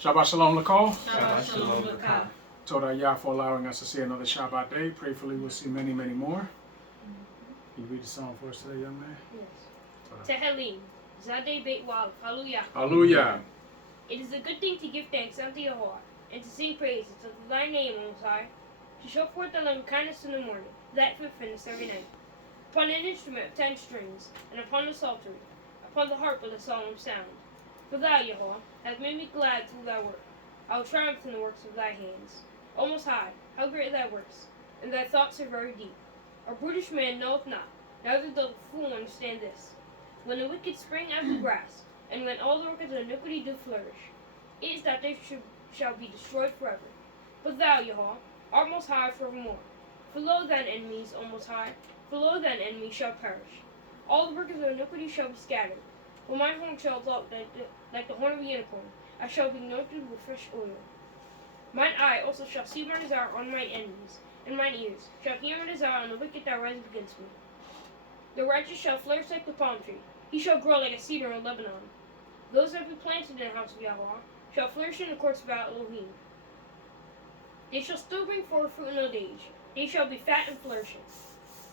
Shabbat Shalom Lakal. Shabbat Shalom Lakal. Toda Yah for allowing us to see another Shabbat day. Prayfully we'll see many, many more. Can you read the psalm for us today, young man? Yes. Tehillim, Zadeh Beit Wav, Hallelujah. Hallelujah. It is a good thing to give thanks unto Yahweh, and to sing praises unto thy name, O Most High, to show forth thy loving kindness in the morning, thy faithfulness every night. Upon an instrument of 10 strings, and upon the psaltery, upon the harp with a solemn sound. For thou, Yahweh, hast made me glad through thy work. I will triumph in the works of thy hands. O Most High, how great are thy works, and thy thoughts are very deep. A brutish man knoweth not, neither doth a fool understand this. When the wicked spring as the grass, and when all the workers of iniquity do flourish, it is that they shall be destroyed forever. But thou, Yahweh, art most high forevermore. For lo thine enemies, O Most High, for lo thine enemies shall perish. All the workers of iniquity shall be scattered. When my horn shall exalt like the horn of a unicorn, I shall be anointed with fresh oil. Mine eye also shall see my desire on mine enemies, and mine ears shall hear my desire on the wicked that riseth against me. The righteous shall flourish like the palm tree, he shall grow like a cedar in Lebanon. Those that be planted in the house of Yahweh shall flourish in the courts of Elohim. They shall still bring forth fruit in old age, they shall be fat and flourishing.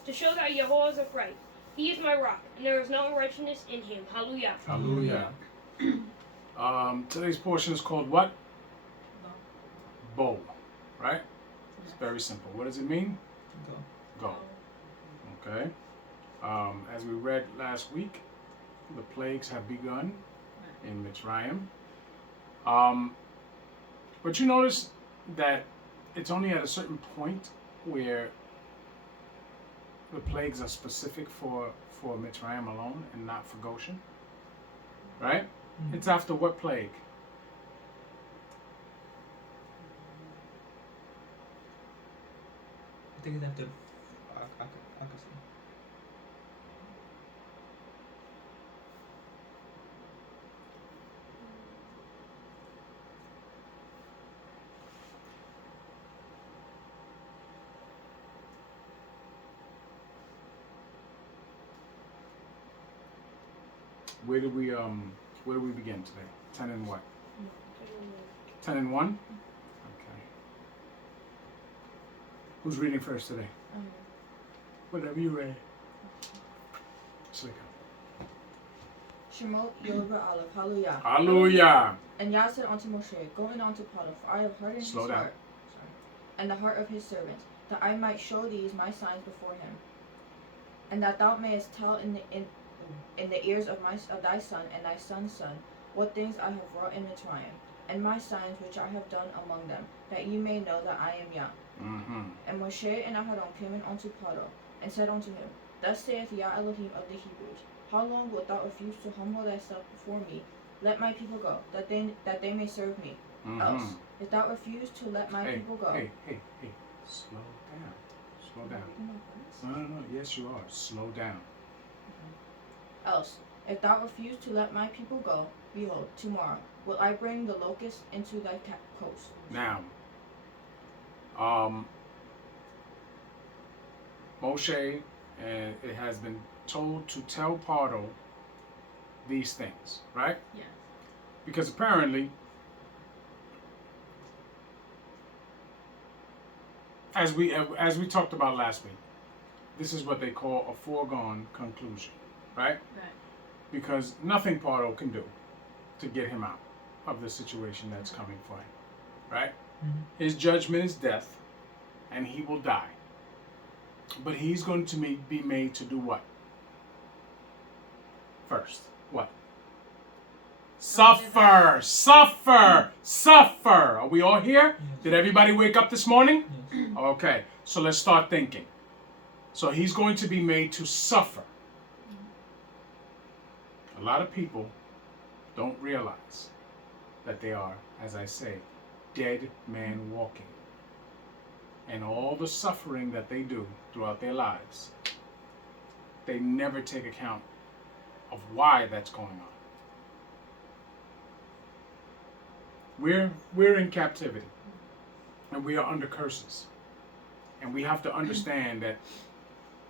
To show that Yahweh is upright, he is my rock, and there is no unrighteousness in him. Hallelujah. Hallelujah. Today's portion is called what? Bow. Right? It's very simple. What does it mean? Go. Okay. As we read last week, the plagues have begun in Mitzrayim. But you notice that it's only at a certain point where the plagues are specific for Mitzrayim alone and not for Goshen. Right? Mm-hmm. It's after what plague? I think it's after Akasi. Where do we begin today? 10 and what? 10 and 1? Okay. Who's reading first today? Whatever you read. Slika. Shemot Yoruba Aleph, Hallelujah. Hallelujah. And Yah said unto Moshe, Go in unto Paro, for I have hardened his heart, and the heart of his servant, that I might show these my signs before him, and that thou mayest tell in the ears of thy son and thy son's son what things I have wrought in Mitzrayim, and my signs which I have done among them, that ye may know that I am Yah. Mm-hmm. And Moshe and Aharon came in unto Paro, and said unto him, Thus saith Yah Elohim of the Hebrews, How long wilt thou refuse to humble thyself before me? Let my people go, that they may serve me. Mm-hmm. Else, if thou refuse to let my people go... Hey. Slow down. No. Yes, you are. Slow down. Else, if thou refuse to let my people go, behold, tomorrow will I bring the locust into thy coast. Now, Moshe, and it has been told to tell Paro these things, right? Yes. Because apparently, as we talked about last week, this is what they call a foregone conclusion, right? Right. Because nothing Paro can do to get him out of the situation that's coming for him, right? Mm-hmm. His judgment is death, and he will die. But he's going to be made to do what? First, what? Suffer. Are we all here? Did everybody wake up this morning? Yes. Okay, so let's start thinking. So he's going to be made to suffer. A lot of people don't realize that they are, as I say, dead man walking. And all the suffering that they do throughout their lives, they never take account of why that's going on. We're in captivity, and we are under curses. And we have to understand that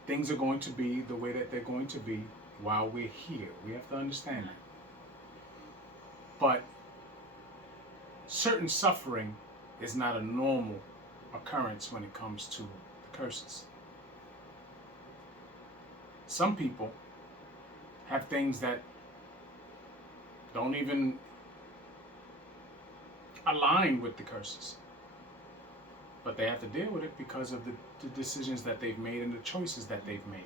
things are going to be the way that they're going to be while we're here. We have to understand that. But certain suffering is not a normal occurrence when it comes to the curses. Some people have things that don't even align with the curses, but they have to deal with it because of the decisions that they've made and the choices that they've made,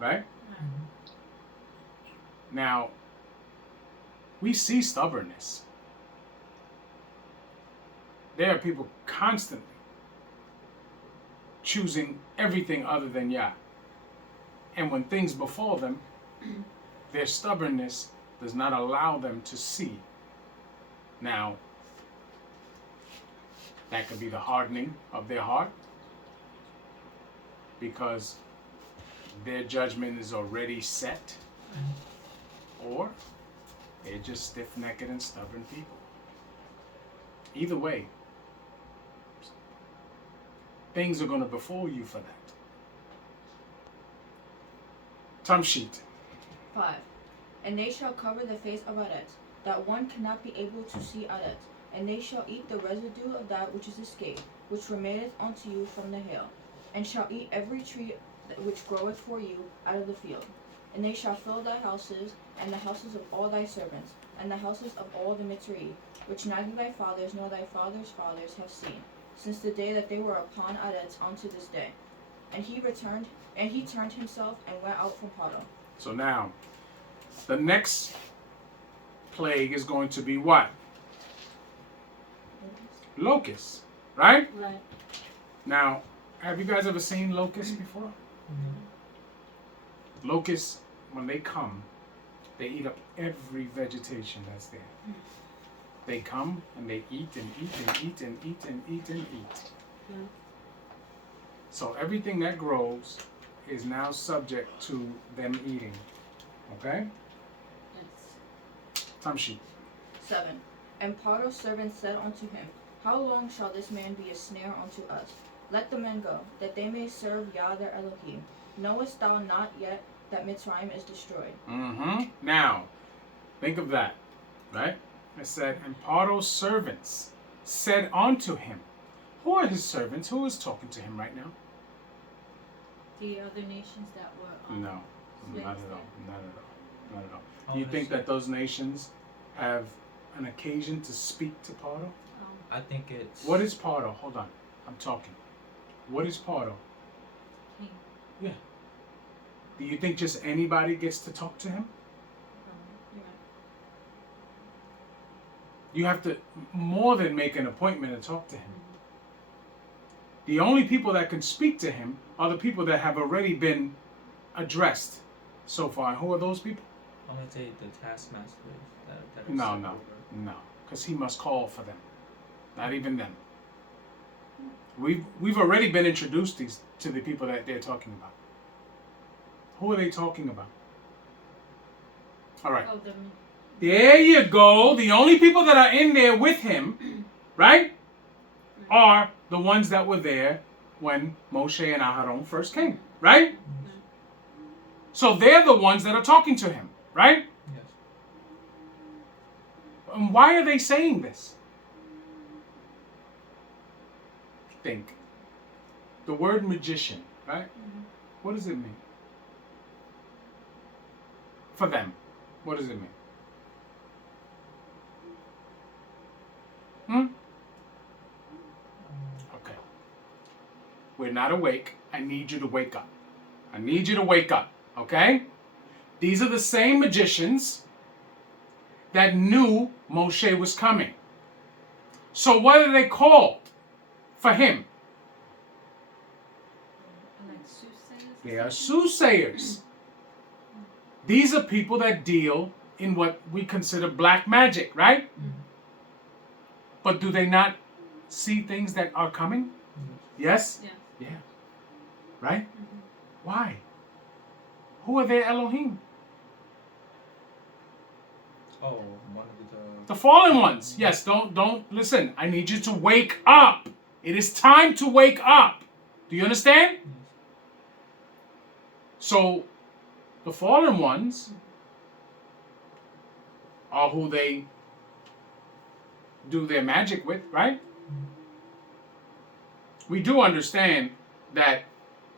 right? Now, we see stubbornness. There are people constantly choosing everything other than Yah. And when things befall them, their stubbornness does not allow them to see. Now, that could be the hardening of their heart, because their judgment is already set, or they're just stiff-necked and stubborn people. Either way, things are going to befall you for that. Tamshit. 5. And they shall cover the face of Aret, that one cannot be able to see Aret. And they shall eat the residue of that which is escaped, which remaineth unto you from the hail, and shall eat every tree which groweth for you out of the field. And they shall fill thy houses, and the houses of all thy servants, and the houses of all the Mitzri, which neither thy fathers nor thy fathers' fathers have seen, since the day that they were upon Aret unto this day. And he turned himself and went out from Paro. So now, the next plague is going to be what? Locusts, right? Right. Now, have you guys ever seen locusts before? Locusts, when they come, they eat up every vegetation that's there. They come and they eat and eat and eat and eat and eat and eat. Yeah. So everything that grows is now subject to them eating. Okay? Yes. Tamshi. 7. And Paro's servant said unto him, How long shall this man be a snare unto us? Let the men go, that they may serve Yah their Elohim. Knowest thou not yet that Mitzrayim is destroyed? Now, think of that, right? It said, and Paro's servants said unto him. Who are his servants? Who is talking to him right now? The other nations that were No, slaves not at there? all. Not at all. Not at all. Do you think that those nations have an occasion to speak to Paro? I think it's. What is Paro? Hold on, I'm talking. What is Paro? King. Yeah. Do you think just anybody gets to talk to him? Yeah. You have to more than make an appointment and talk to him. The only people that can speak to him are the people that have already been addressed so far. And who are those people? I'm gonna say the taskmasters that are No, set no, over. no. Because he must call for them. Not even them. We've already been introduced to the people that they're talking about. Who are they talking about? All right. Oh, them. There you go. The only people that are in there with him, right, are the ones that were there when Moshe and Aharon first came, right? So they're the ones that are talking to him, right? Yes. And why are they saying this? Think. The word magician, right? What does it mean? For them, what does it mean? Okay. We're not awake. I need you to wake up. I need you to wake up, okay? These are the same magicians that knew Moshe was coming. So what are they called for him? Like soothsayers? They are soothsayers. These are people that deal in what we consider black magic, right? But do they not see things that are coming? Yes? Yeah. Yeah. Right? Why? Who are their Elohim? Oh, one of The fallen ones. Yes, don't listen. I need you to wake up. It is time to wake up. Do you understand? So, the fallen ones are who they do their magic with, right? We do understand that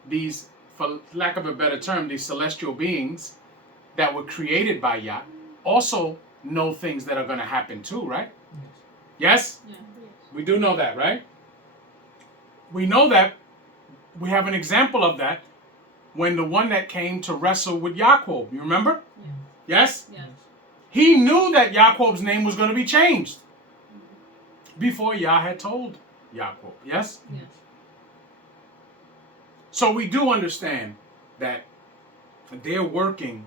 these, for lack of a better term, these celestial beings that were created by Yah also know things that are going to happen too, right? Yes? Yeah. We do know that, right? We know that. We have an example of that when the one that came to wrestle with Yaakov, you remember? Yeah. Yes? Yes. He knew that Yaakov's name was going to be changed before Yah had told Yaakov. Yes? Yes. So we do understand that they're working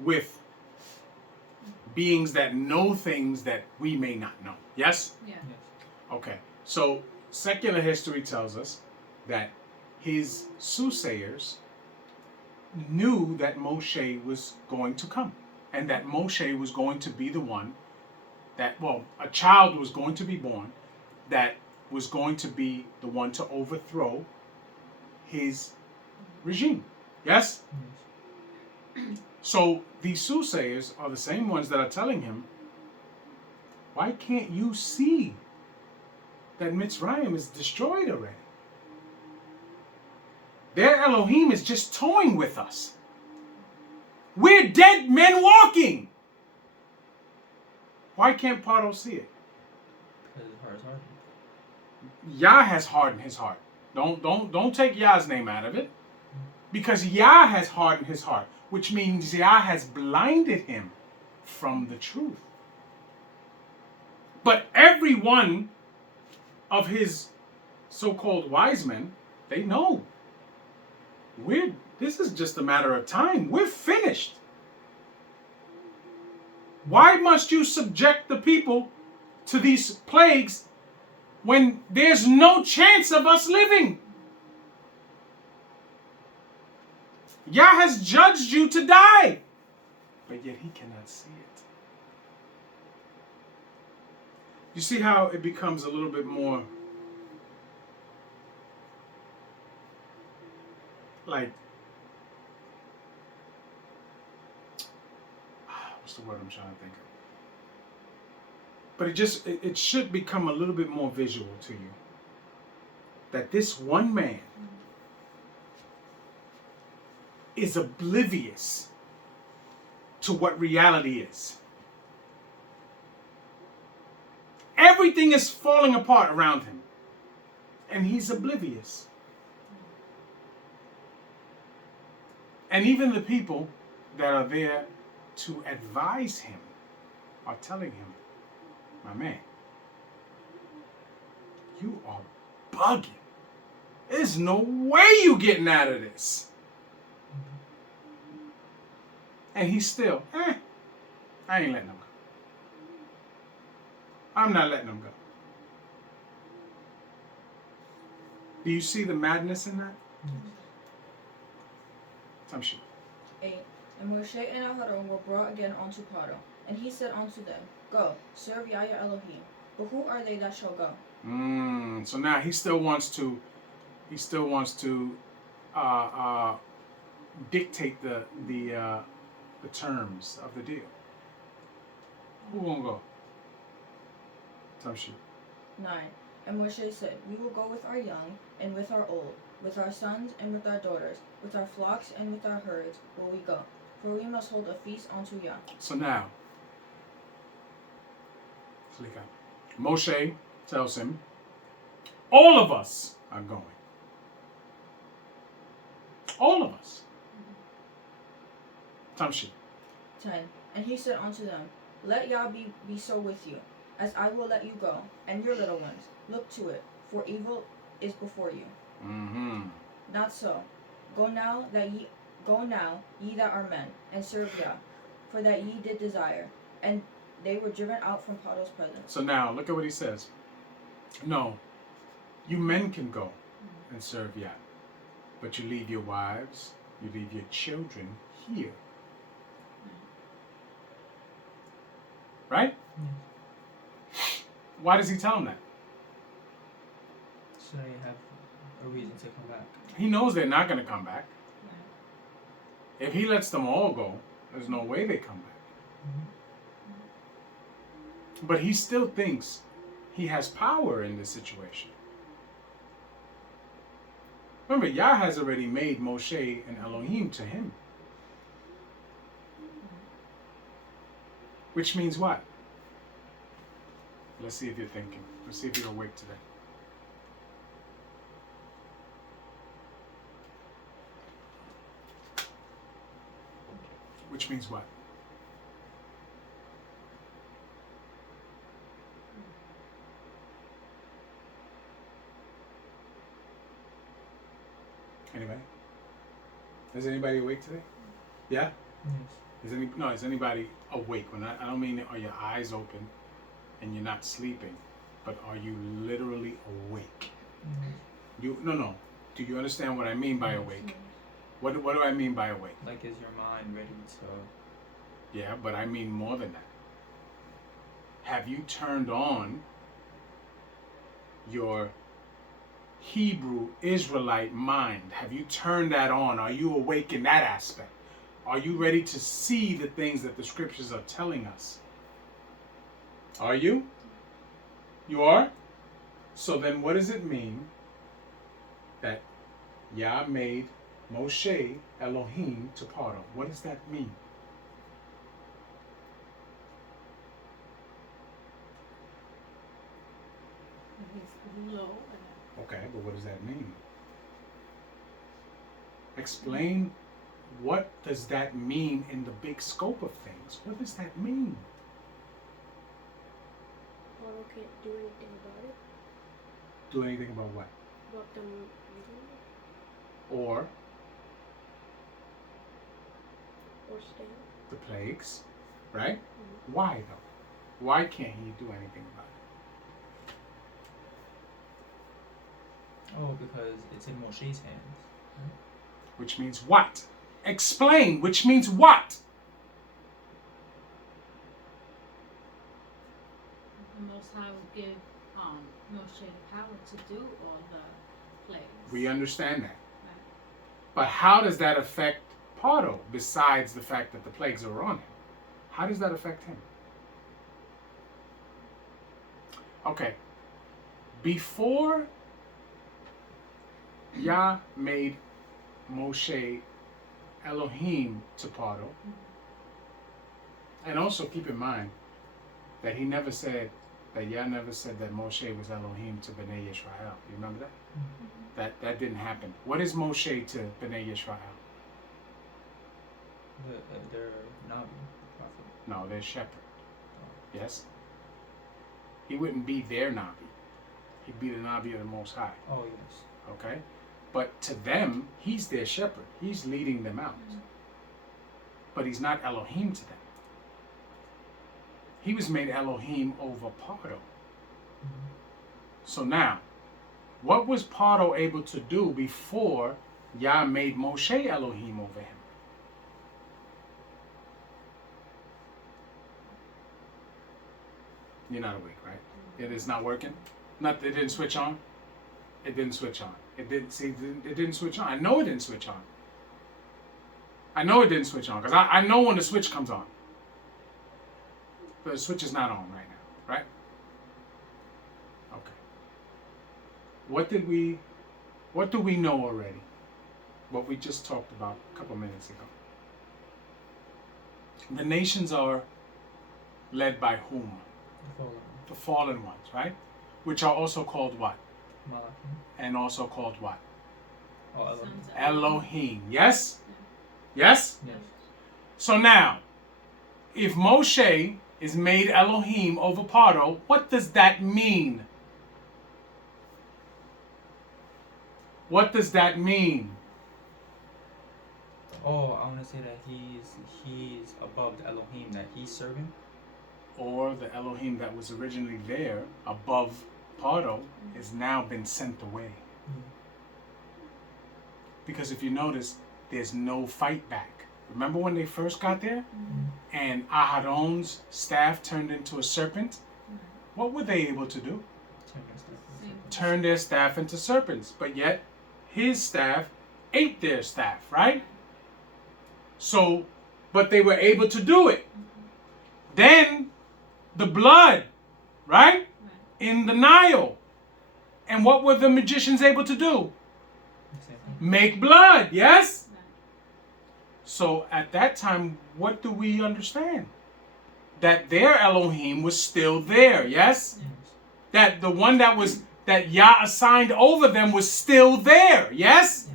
with beings that know things that we may not know. Yes? Yeah. Yes. Okay. So secular history tells us that his soothsayers knew that Moshe was going to come, and that Moshe was going to be the one that, well, a child was going to be born that was going to be the one to overthrow his regime. Yes? So these soothsayers are the same ones that are telling him, why can't you see that Mitzrayim is destroyed already? Their Elohim is just toying with us. We're dead men walking. Why can't Paro see it? Because his heart is hardened. Yah has hardened his heart. Don't take Yah's name out of it. Because Yah has hardened his heart, which means Yah has blinded him from the truth. But every one of his so-called wise men, they know. This is just a matter of time. We're finished. Why must you subject the people to these plagues when there's no chance of us living? Yah has judged you to die, but yet he cannot see it. You see how it becomes a little bit more like, what's the word I'm trying to think of? But it should become a little bit more visual to you. That this one man is oblivious to what reality is. Everything is falling apart around him, and he's oblivious. And even the people that are there to advise him are telling him, my man, you are bugging. There's no way you getting out of this. And he's still, I ain't letting him go. I'm not letting him go. Do you see the madness in that? Tamshi. 8. And Moshe and Aharon were brought again unto Paro, and he said unto them, Go, serve Yah your Elohim. But who are they that shall go? So now he still wants to dictate the terms of the deal. Who won't go? Tamshi. 9. And Moshe said, We will go with our young and with our old, with our sons and with our daughters, with our flocks and with our herds will we go, for we must hold a feast unto Yah. So now, Moshe tells him, all of us are going. All of us. Tamshi. 10. And he said unto them, Let Yah be so with you, as I will let you go, and your little ones. Look to it, for evil is before you. Not so. Go now, ye that are men, and serve Yah, for that ye did desire. And they were driven out from Paro's presence. So now, look at what he says. No, you men can go and serve Yah, but you leave your wives, you leave your children here. Right? Why does he tell them that? So you have a reason to come back. He knows they're not going to come back. If he lets them all go, there's no way they come back. But he still thinks he has power in this situation. Remember, Yah has already made Moshe and Elohim to him. Which means what? Let's see if you're thinking. Let's see if you're awake today. Which means what? Anybody? Is anybody awake today? Yeah? Yes. Is anybody awake? When I don't mean are your eyes open and you're not sleeping, but are you literally awake? No. Do you understand what I mean by awake? What do I mean by awake? Like, is your mind ready to? Yeah, but I mean more than that. Have you turned on your Hebrew Israelite mind? Have you turned that on? Are you awake in that aspect? Are you ready to see the things that the scriptures are telling us? Are you? You are? So then what does it mean that Yah made Moshe Elohim to Paro? What does that mean? He's low. Okay, but what does that mean? Explain, what does that mean in the big scope of things? What does that mean? Paro can't do anything about it. Do anything about what? About them Or staying. the plagues, right? Why though? Why can't he do anything about it? Oh, because it's in Moshe's hands. Which means what? Explain, which means what? The Most High would give Moshe the power to do all the plagues. We understand that. Right. But how does that affect Paro, besides the fact that the plagues are on him? How does that affect him? Okay. Before Yah made Moshe Elohim to Paro, and also keep in mind that he never said, that Yah never said that Moshe was Elohim to Bnei Yisrael. You remember that? That didn't happen. What is Moshe to Bnei Yisrael? They're Nabi, prophet. No, they're shepherd. Yes? He wouldn't be their Nabi. He'd be the Nabi of the Most High. Oh, yes. Okay? But to them, he's their shepherd. He's leading them out. But he's not Elohim to them. He was made Elohim over Paro. So now, what was Paro able to do before Yah made Moshe Elohim over him? You're not awake, right? It is not working? It didn't switch on? It didn't switch on. It didn't switch on. I know it didn't switch on. I know it didn't switch on, because I know when the switch comes on. But the switch is not on right now, right? Okay. What do we know already? What we just talked about a couple minutes ago. The nations are led by whom? The fallen ones, right? Which are also called what? Malachi. And also called what? Oh, Elohim. Elohim. Yes? Yes? Yes. So now, if Moshe is made Elohim over Paro, what does that mean? What does that mean? Oh, I want to say that he's above the Elohim that he's serving. Or the Elohim that was originally there above Paro has now been sent away. Because if you notice, there's no fight back. Remember when they first got there? And Aharon's staff turned into a serpent? What were they able to do? Turn their staff into serpents. But yet, his staff ate their staff, right? So, but they were able to do it. Then, the blood, right? in the Nile. And what were the magicians able to do? Make blood, yes? So at that time, what do we understand? That their Elohim was still there, yes? That the one that Yah assigned over them was still there, yes?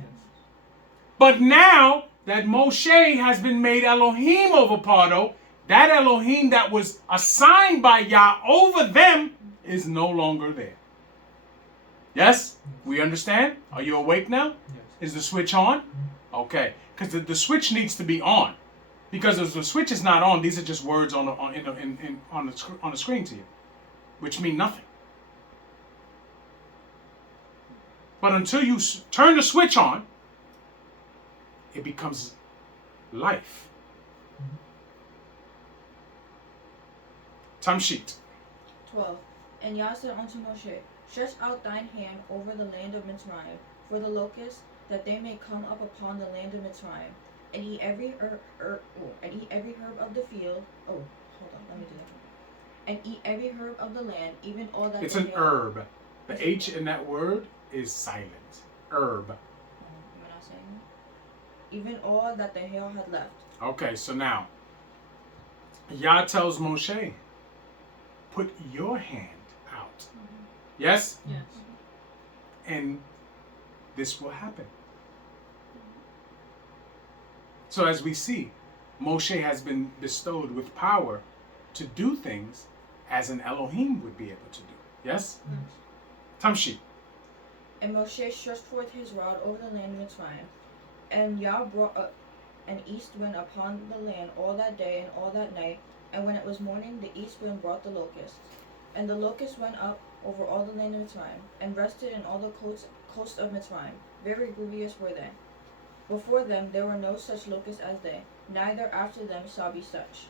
But now that Moshe has been made Elohim over Pardo, that Elohim that was assigned by Yah over them is no longer there. Yes? We understand? Are you awake now? Is the switch on? Okay. Because the switch needs to be on. Because if the switch is not on, these are just words on the screen to you, which mean nothing. But until you turn the switch on, it becomes life. Tamshit. 12. And Yah said unto Moshe, Stretch out thine hand over the land of Mitzrayim, for the locusts, that they may come up upon the land of Mitzrayim, and eat every herb of the field. Oh, hold on, let me do that. And eat every herb of the land, even all that. It's an herb. The H in that word is silent. Herb. Am I not saying that? Even all that the hail had left. Okay, so now Yah tells Moshe, put your hand out. Yes? Yes. And this will happen. So as we see, Moshe has been bestowed with power to do things as an Elohim would be able to do. Yes? Tamshi. And Moshe stretched forth his rod over the land of Mitzrayim, and Yah brought up an east wind upon the land all that day and all that night, and when it was morning, the east wind brought the locusts. And the locusts went up over all the land of Mitzrayim, and rested in all the coasts of Mitzrayim. Very grievous were they. Before them there were no such locusts as they, neither after them shall be such.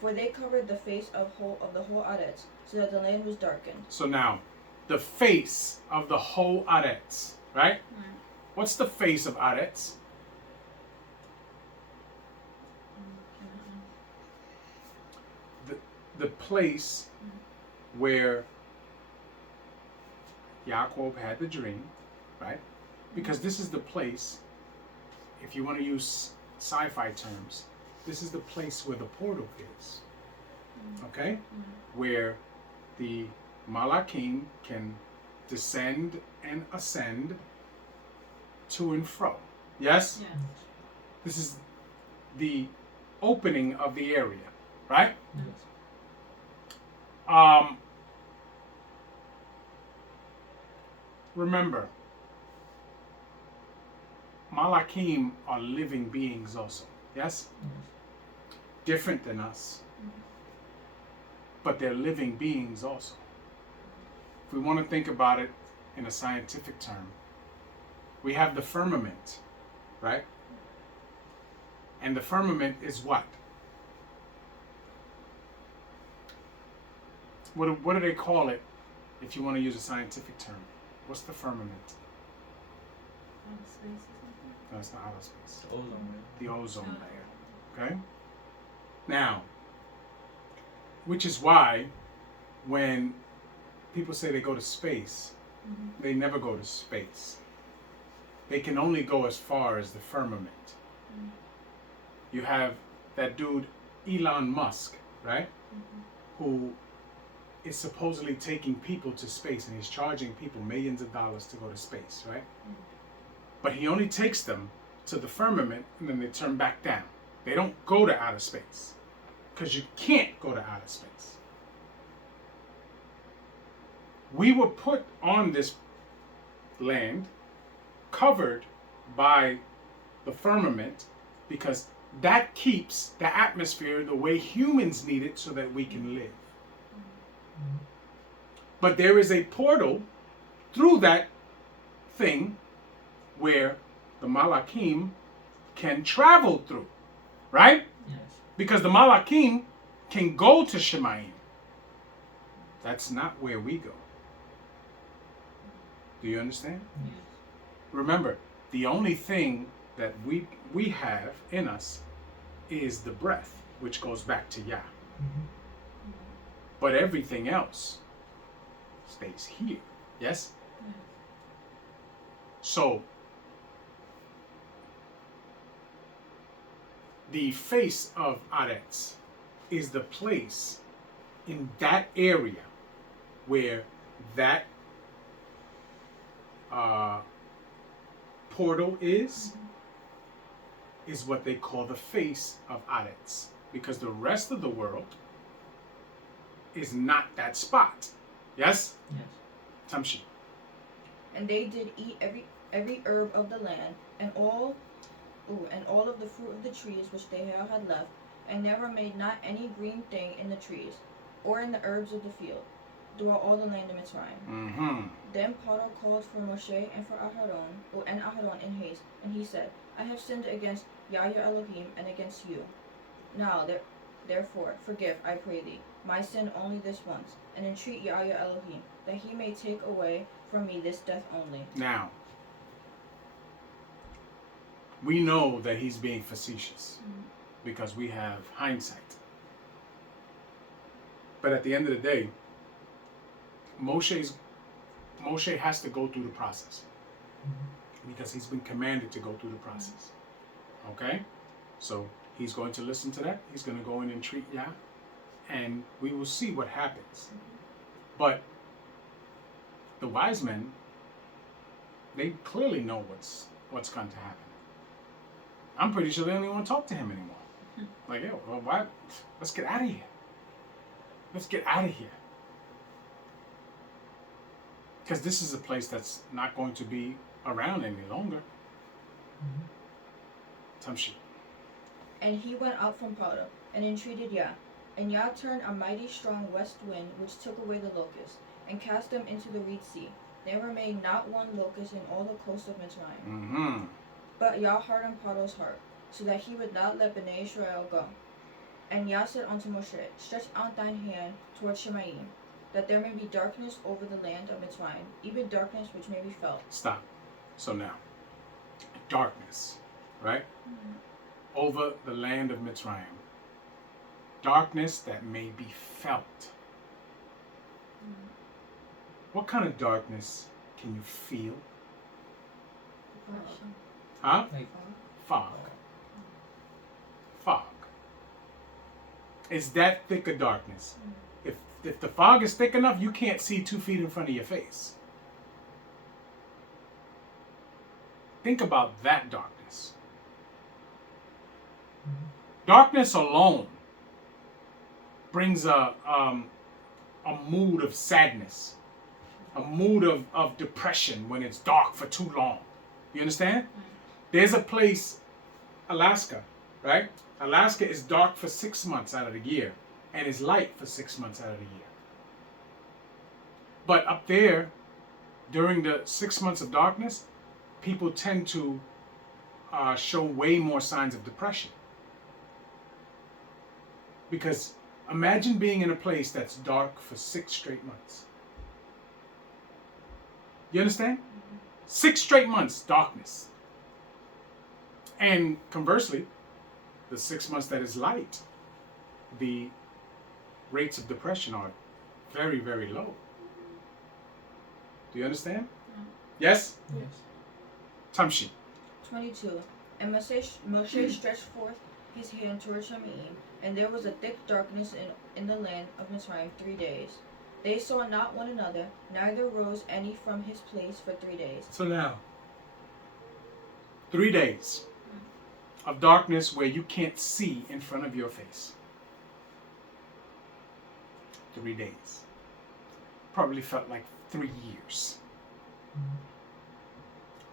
For they covered the face of the whole Aretz, so that the land was darkened. So now, the face of the whole Aretz, right? What's the face of Aretz? The place where Yaakov had the dream, right? Because this is the place, if you want to use sci-fi terms, this is the place where the portal is, okay? Where the Malachim can descend and ascend to and fro. Yes? Yes. This is the opening of the area, right? Remember, Malachim are living beings also, yes? Different than us, but they're living beings also. If we want to think about it in a scientific term, we have the firmament, right? And the firmament is what? What do they call it if you want to use a scientific term? What's the firmament? Outer space or something? No, it's not outer space. The ozone layer. The ozone layer. Okay? Now, which is why when people say they go to space, they never go to space. They can only go as far as the firmament. You have that dude Elon Musk, right? Who is supposedly taking people to space, and he's charging people millions of dollars to go to space, right? But he only takes them to the firmament, and then they turn back down. They don't go to outer space, because you can't go to outer space. We were put on this land, covered by the firmament, because that keeps the atmosphere the way humans need it so that we can live. But there is a portal through that thing where the Malachim can travel through, right? Yes. Because the Malachim can go to Shemayim. That's not where we go. Do you understand? Yes. Remember, the only thing that we have in us is the breath, which goes back to Yah. But everything else stays here. Yes? Yes. So, the face of Aretz is the place in that area where that portal is what they call the face of Aretz. Because the rest of the world is not that spot. Yes? Yes. Tamshi. And they did eat every herb of the land, and all of the fruit of the trees which they had left, and never made not any green thing in the trees, or in the herbs of the field, throughout all the land of Mitzrayim. Mm-hmm. Then Paro called for Moshe and for Aharon in haste, and he said, I have sinned against Yah your Elohim and against you. Now therefore forgive, I pray thee, my sin only this once, and entreat Yah your Elohim, that he may take away from me this death only. Now, we know that he's being facetious because we have hindsight. But at the end of the day, Moshe has to go through the process because he's been commanded to go through the process. Okay? So he's going to listen to that. He's going to go in and treat Yah, and we will see what happens. But the wise men, they clearly know what's going to happen. I'm pretty sure they don't even want to talk to him anymore. Like, yo, well, why? Let's get out of here. Let's get out of here. Because this is a place that's not going to be around any longer. Tamshi. And he went out from Paro, and entreated Yah. And Yah turned a mighty strong west wind, which took away the locusts, and cast them into the reed sea. There remained not one locust in all the coast of Mitzrayim. Mm-hmm. But Yah hardened Paro's heart, so that he would not let Bnei Israel go. And Yah said unto Moshe, Stretch out thine hand toward Shemaim, that there may be darkness over the land of Mitzrayim, even darkness which may be felt. Stop. So now, darkness, right? Over the land of Mitzrayim. Darkness that may be felt. What kind of darkness can you feel? Depression. Huh? Like, Fog. Fog. It's that thick of darkness. If the fog is thick enough, you can't see 2 feet in front of your face. Think about that darkness. Darkness alone brings a mood of sadness, a mood of depression when it's dark for too long. You understand? There's a place, Alaska, right? Alaska is dark for 6 months out of the year and is light for 6 months out of the year. But up there, during the 6 months of darkness, people tend to show way more signs of depression. Because imagine being in a place that's dark for 6 straight months. You understand? 6 straight months, darkness. And conversely, the 6 months that is light, the rates of depression are very, very low. Do you understand? Yes? yes. Tamshi. 22. And Moshe stretched forth his hand toward Shemaim, and there was a thick darkness in the land of Mitzrayim 3 days. They saw not one another, neither rose any from his place for 3 days. So now, 3 days of darkness where you can't see in front of your face. 3 days. Probably felt like 3 years.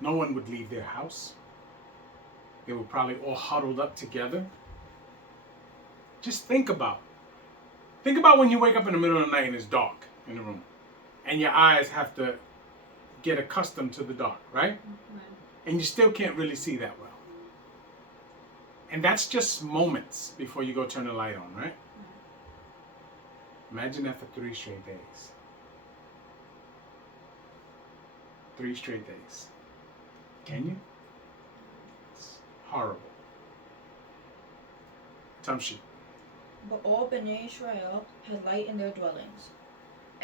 No one would leave their house. They were probably all huddled up together. Just think about when you wake up in the middle of the night and it's dark in the room. And your eyes have to get accustomed to the dark, right? And you still can't really see that well. And that's just moments before you go turn the light on, right? Imagine that for 3 straight days. 3 straight days. Can you? It's horrible. Tamshi. But all Bnei Israel had light in their dwellings.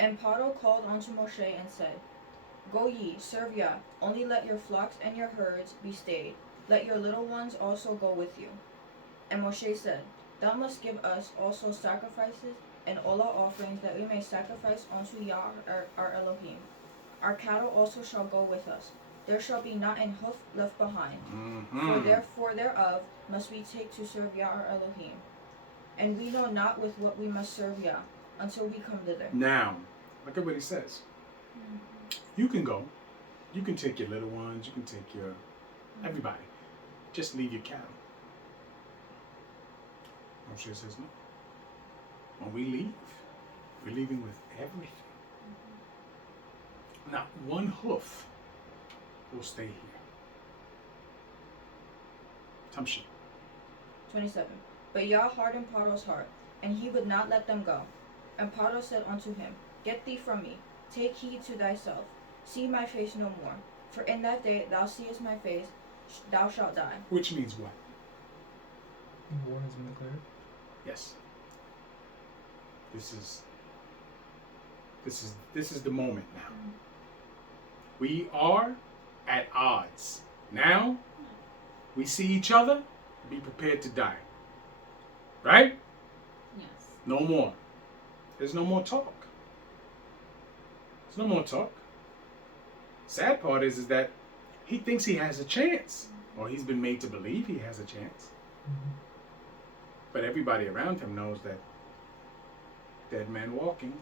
And Paro called unto Moshe and said, Go ye, serve Yah, only let your flocks and your herds be stayed. Let your little ones also go with you. And Moshe said, Thou must give us also sacrifices and all our offerings, that we may sacrifice unto Yah our Elohim. Our cattle also shall go with us. There shall be not an hoof left behind. For thereof must we take to serve Yah our Elohim. And we know not with what we must serve Yah, until we come thither. Now, look at what he says. You can go. You can take your little ones. You can take your everybody. Just leave your cattle. Moshe says no. When we leave, we're leaving with everything. Not one hoof will stay here. Tamshi. 27. But Yah hardened Paro's heart, and he would not let them go. And Paro said unto him, Get thee from me, take heed to thyself, see my face no more. For in that day thou seest my face, thou shalt die. Which means what? War has been declared. Yes. This is the moment now. We are at odds. Now we see each other, be prepared to die. Right? Yes. No more. There's no more talk. There's no more talk. Sad part is that he thinks he has a chance, or he's been made to believe he has a chance. But everybody around him knows that dead man walking.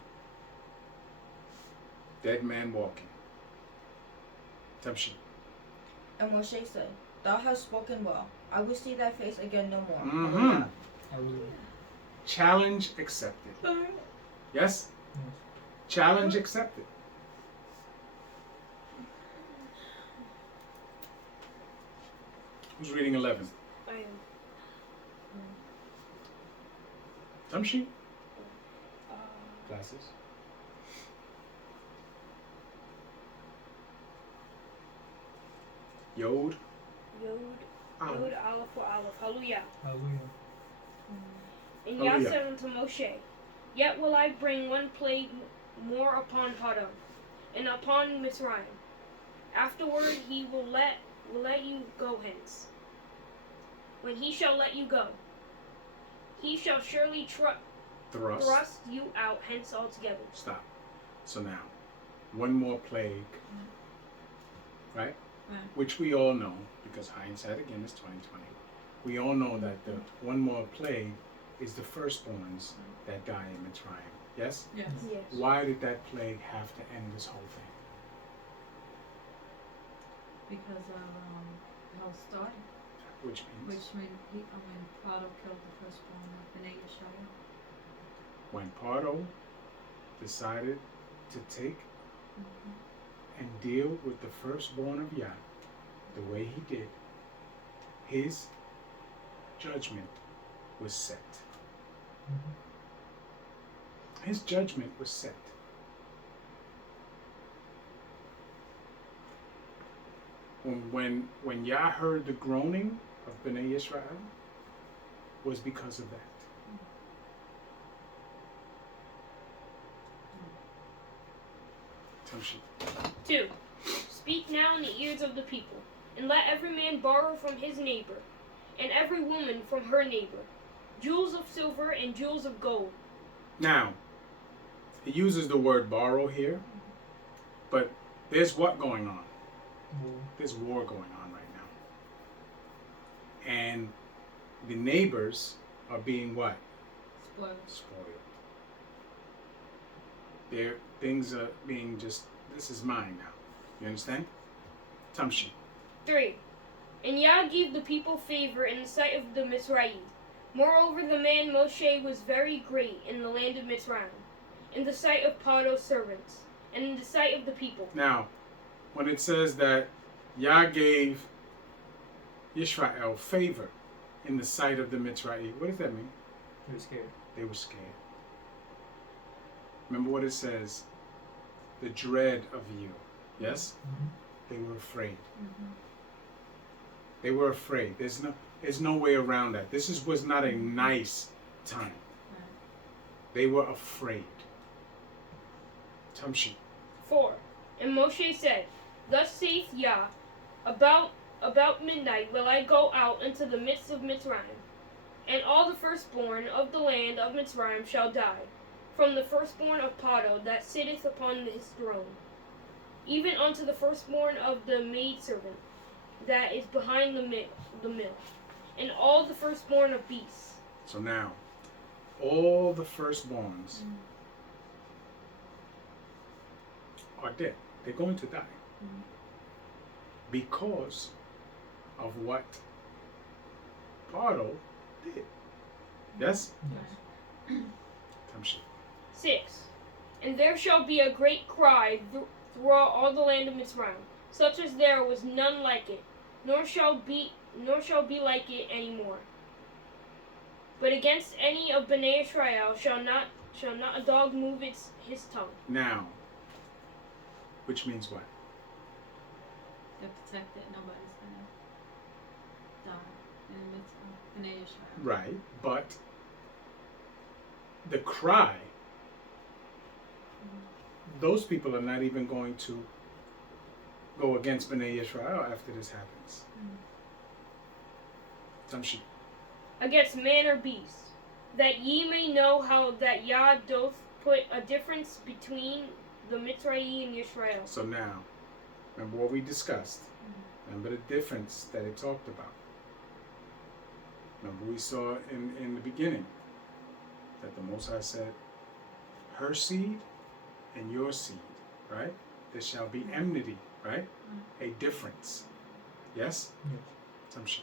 Dead man walking. Tamshi. And Moshe said, Thou hast spoken well. I will see thy face again no more. Mhm. Hallelujah. Challenge accepted. Yes? Challenge accepted. Who's reading 11? I am. Tamshi? Glasses. Yod. Yod, Aleph, for Aleph. Hallelujah. Hallelujah. And Yah Hallelujah. said unto Moshe, Yet will I bring one plague more upon Padon, and upon Mitzrayim. Afterward he will let you go hence. When he shall let you go, he shall surely thrust you out hence altogether. Stop. So now, one more plague, right? Right. Which we all know, because hindsight again is 2020. We all know that the one more plague is the firstborns that die in Mitzrayim. Yes? Yes. Yes. Why did that plague have to end this whole thing? Because of how it started. Which means Which when Paro killed the firstborn of Bnei Yeshaya. when Pardo decided to take and deal with the firstborn of Yah the way he did, his judgment was set. His judgment was set. When Yah heard the groaning of Bnei Israel, was because of that. 2. Speak now in the ears of the people, and let every man borrow from his neighbor, and every woman from her neighbor, jewels of silver and jewels of gold. Now, he uses the word borrow here, but there's what going on? War. There's war going on right now. And the neighbors are being what? Spoiled. Spoiled. Their things are being just, this is mine now. You understand? Tamshi. 3. And Yah gave the people favor in the sight of the Mitzrayim. Moreover, the man Moshe was very great in the land of Mitzrayim, in the sight of Paro's servants, and in the sight of the people. Now, when it says that Yah gave Israel favor in the sight of the Mitzrayim, what does that mean? He was scared. They were scared. Remember what it says? The dread of you. Yes? They were afraid. They were afraid. There's no way around that. This was not a nice time. They were afraid. Tamshi. 4. And Moshe said, Thus saith Yah, about midnight will I go out into the midst of Mitzrayim, and all the firstborn of the land of Mitzrayim shall die, from the firstborn of Paro that sitteth upon his throne, even unto the firstborn of the maidservant that is behind the mill, and all the firstborn of beasts. So now, all the firstborns are dead. They're going to die. Because of what Paro did. Yes? Yes. Tamshi. 6. And there shall be a great cry throughout all the land of Mitzrayim, such as there was none like it, nor shall be like it any more. But against any of Bnei Israel shall not a dog move his tongue. Now, which means what? They're protected. Nobody's gonna die in the midst of Bnei Israel. Right, but the cry, those people are not even going to go against Bnei Israel after this happens. Tamshi. Against man or beast, that ye may know how that Yah doth put a difference between the Mitzrayim and Yisrael. So now, remember what we discussed. Remember the difference that it talked about. Remember we saw in the beginning that the Most High said, her seed and your seed, right? There shall be enmity, right? A difference. Yes? Yes. Tamshi.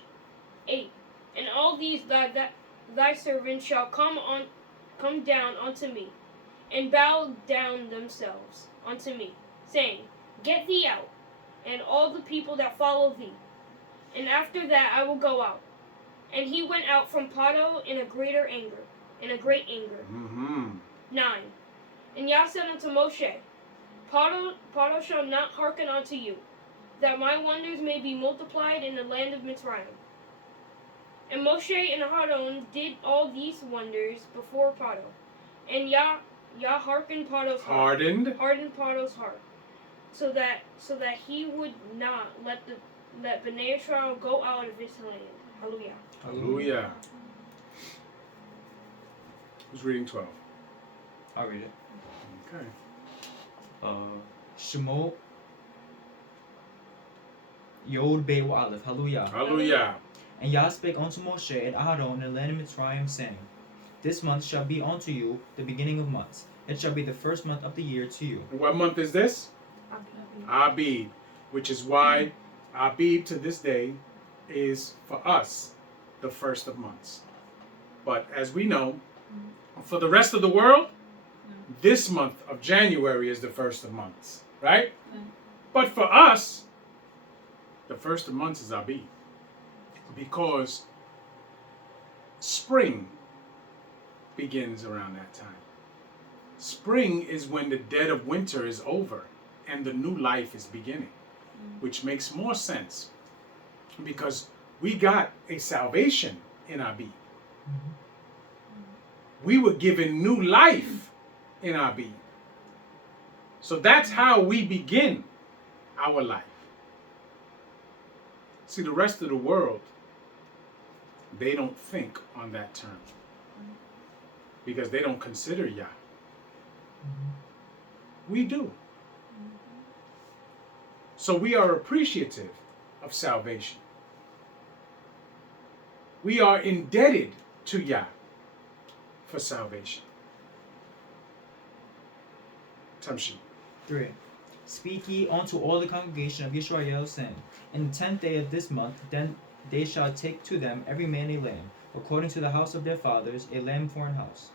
8. And all these thy servants shall come down unto me, and bow down themselves unto me, saying, Get thee out, and all the people that follow thee. And after that I will go out. And he went out from Paro in a great anger. Mm-hmm. 9. And Yah said unto Moshe, Paro shall not hearken unto you, that my wonders may be multiplied in the land of Mitzrayim. And Moshe and Aaron did all these wonders before Paro. And Yah hearkened Paro's heart. Hardened Paro's heart. So that he would not let Bnei Israel go out of his land. Hallelujah. Hallelujah. Who's reading 12? I'll read it. Okay. Shemot Yod Be'u Aleph. Hallelujah. Hallelujah. And Yah spake unto Moshe and Aaron in the land of Mitzrayim, saying, This month shall be unto you the beginning of months. It shall be the first month of the year to you. And what month is this? Abib. Which is why Abib to this day is for us the first of months. But as we know, for the rest of the world, this month of January is the first of months, right? But for us, the first of months is Abib. Because spring begins around that time. Spring is when the dead of winter is over and the new life is beginning, which makes more sense because we got a salvation in Abib. We were given new life in Abib. So that's how we begin our life. See, the rest of the world, they don't think on that term because they don't consider Yah. We do. So we are appreciative of salvation. We are indebted to Yah for salvation. Tamshi. 3. Speak ye unto all the congregation of Yisrael, saying, In the 10th day of this month, then they shall take to them every man a lamb, according to the house of their fathers, a lamb for an house.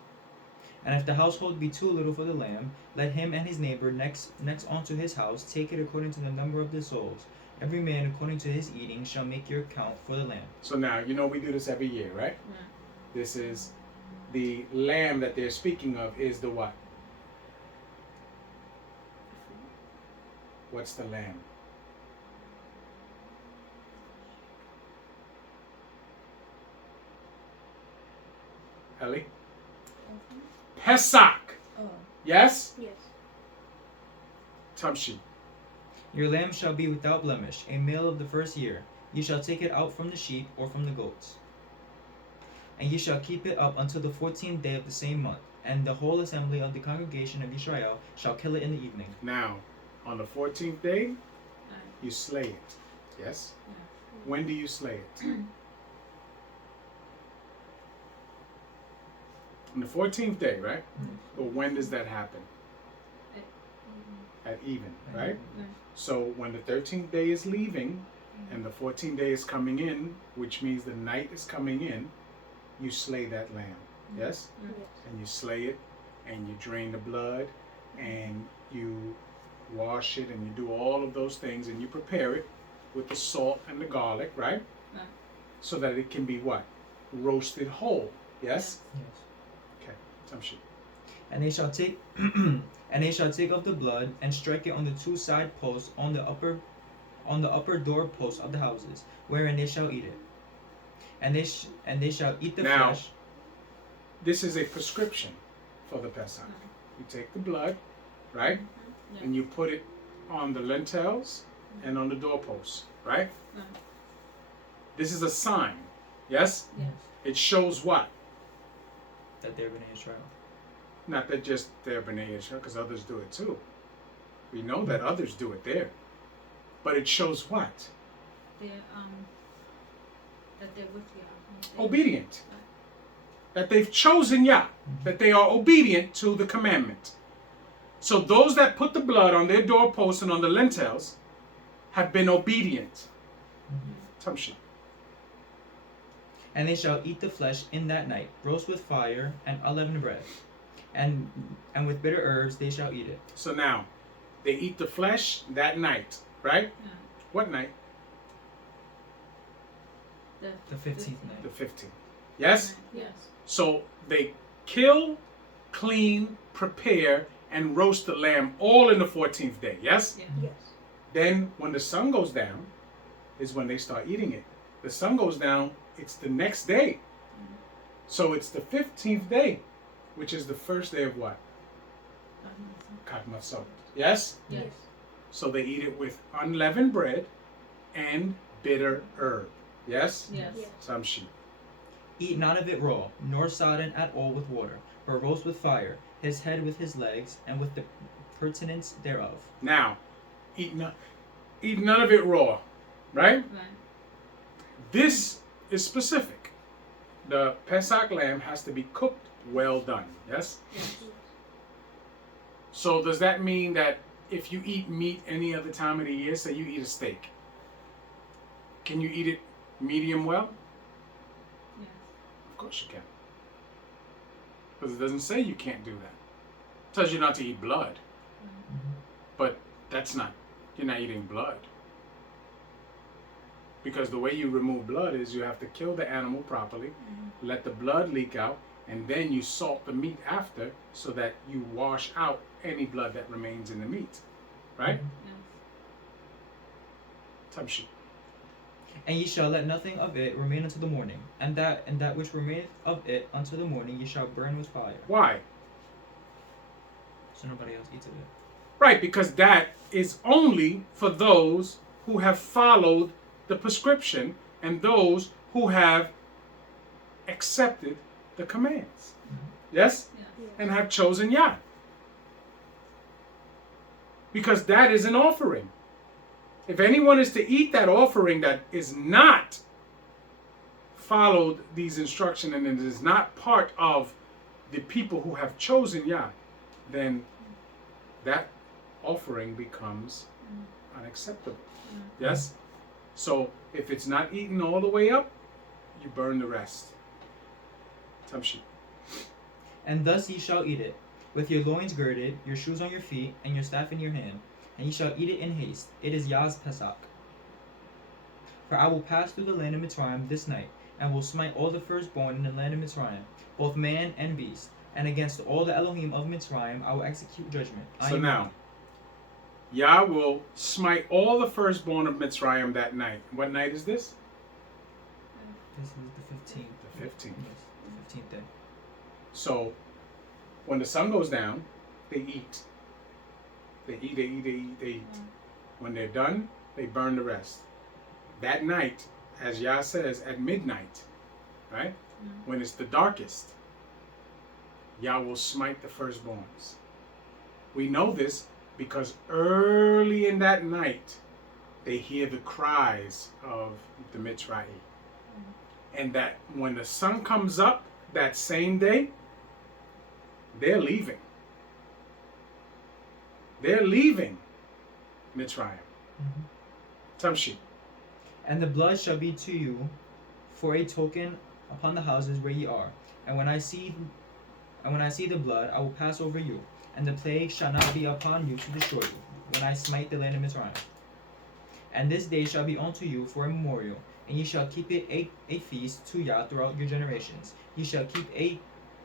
And if the household be too little for the lamb, let him and his neighbor next unto his house take it according to the number of the souls. Every man according to his eating shall make your count for the lamb. So now, you know we do this every year, right? This is the lamb that they're speaking of is the what? What's the lamb? Ellie? Pesach. Oh. Yes? Yes. Tamshi. Your lamb shall be without blemish, a male of the first year. Ye shall take it out from the sheep or from the goats. And ye shall keep it up until the 14th day of the same month. And the whole assembly of the congregation of Israel shall kill it in the evening. Now, on the 14th day, Alright. you slay it. Yes? Yeah. When do you slay it? On the 14th day, right? But when does that happen? At even, right? Right. So when the 13th day is leaving and the 14th day is coming in, which means the night is coming in, you slay that lamb. Yes? And you slay it and you drain the blood and you wash it and you do all of those things and you prepare it with the salt and the garlic, right? Right. So that it can be what? Roasted whole. Yes? Yes. Okay. Some shit. And they shall take and they shall take of the blood and strike it on the two side posts on the upper door posts of the houses, wherein they shall eat it. And they shall eat the Now, flesh. This is a prescription for the Pesach. You take the blood, right? Yeah. And you put it on the lintels and on the doorposts, right? Right. This is a sign. Yes? Yes. It shows what? That they're Bnei Israel. Not that just they're B'nai Israel, because others do it too. We know that others do it there. But it shows what? They're that they're with you. Obedient. That they've chosen Yah. That they are obedient to the commandment. So those that put the blood on their doorposts and on the lintels have been obedient. Tamshi. And they shall eat the flesh in that night, roast with fire and unleavened bread, and with bitter herbs they shall eat it. So now, they eat the flesh that night, right? Yeah. What night? The 15th night. The 15th. Yes? Yes. So they kill, clean, prepare, and roast the lamb all in the 14th day. Yes? Yeah. Yes. Then when the sun goes down is when they start eating it. The sun goes down, it's the next day. So it's the 15th day, which is the first day of what? Kat Matzot. Yes? Yes. So they eat it with unleavened bread and bitter herb. Yes? Yes. Yes. Samshi. Eat not of it raw, nor sodden at all with water, but roast with fire, his head with his legs, and with the pertinence thereof. Now, eat none of it raw, right? Right. This is specific. The Pesach lamb has to be cooked well done. Yes? Yes. So does that mean that if you eat meat any other time of the year, say you eat a steak, can you eat it medium well? Yes. Of course you can. Because it doesn't say you can't do that. It tells you not to eat blood. But that's not, you're not eating blood. Because the way you remove blood is you have to kill the animal properly, let the blood leak out, and then you salt the meat after so that you wash out any blood that remains in the meat. Right? Yes. Tamshi. And ye shall let nothing of it remain until the morning, and that which remaineth of it until the morning ye shall burn with fire. Why? So nobody else eats of it. Right, because that is only for those who have followed the prescription and those who have accepted the commands. Yes? Yes. And have chosen Yah. Because that is an offering. If anyone is to eat that offering that is not followed these instructions and it is not part of the people who have chosen Yah, then that offering becomes unacceptable. Yes? So if it's not eaten all the way up, you burn the rest. Tamshi. And thus ye shall eat it, with your loins girded, your shoes on your feet, and your staff in your hand, and ye shall eat it in haste. It is Yah's Pesach. For I will pass through the land of Mitzrayim this night, and will smite all the firstborn in the land of Mitzrayim, both man and beast, and against all the Elohim of Mitzrayim I will execute judgment. So now, Yah will smite all the firstborn of Mitzrayim that night. What night is this? This is the 15th. The 15th. Yes, the 15th day. So, when the sun goes down, they eat. They eat. When they're done, they burn the rest. That night, as Yah says, at midnight, right? When it's the darkest, Yah will smite the firstborns. We know this because early in that night, they hear the cries of the Mitzrayim. And that when the sun comes up that same day, they're leaving. They're leaving Mitzrayim. Tamshi. And the blood shall be to you for a token upon the houses where ye are. And when I see the blood, I will pass over you, and the plague shall not be upon you to destroy you, when I smite the land of Mitzrayim. And this day shall be unto you for a memorial, and ye shall keep it a feast to Yah throughout your generations. Ye shall keep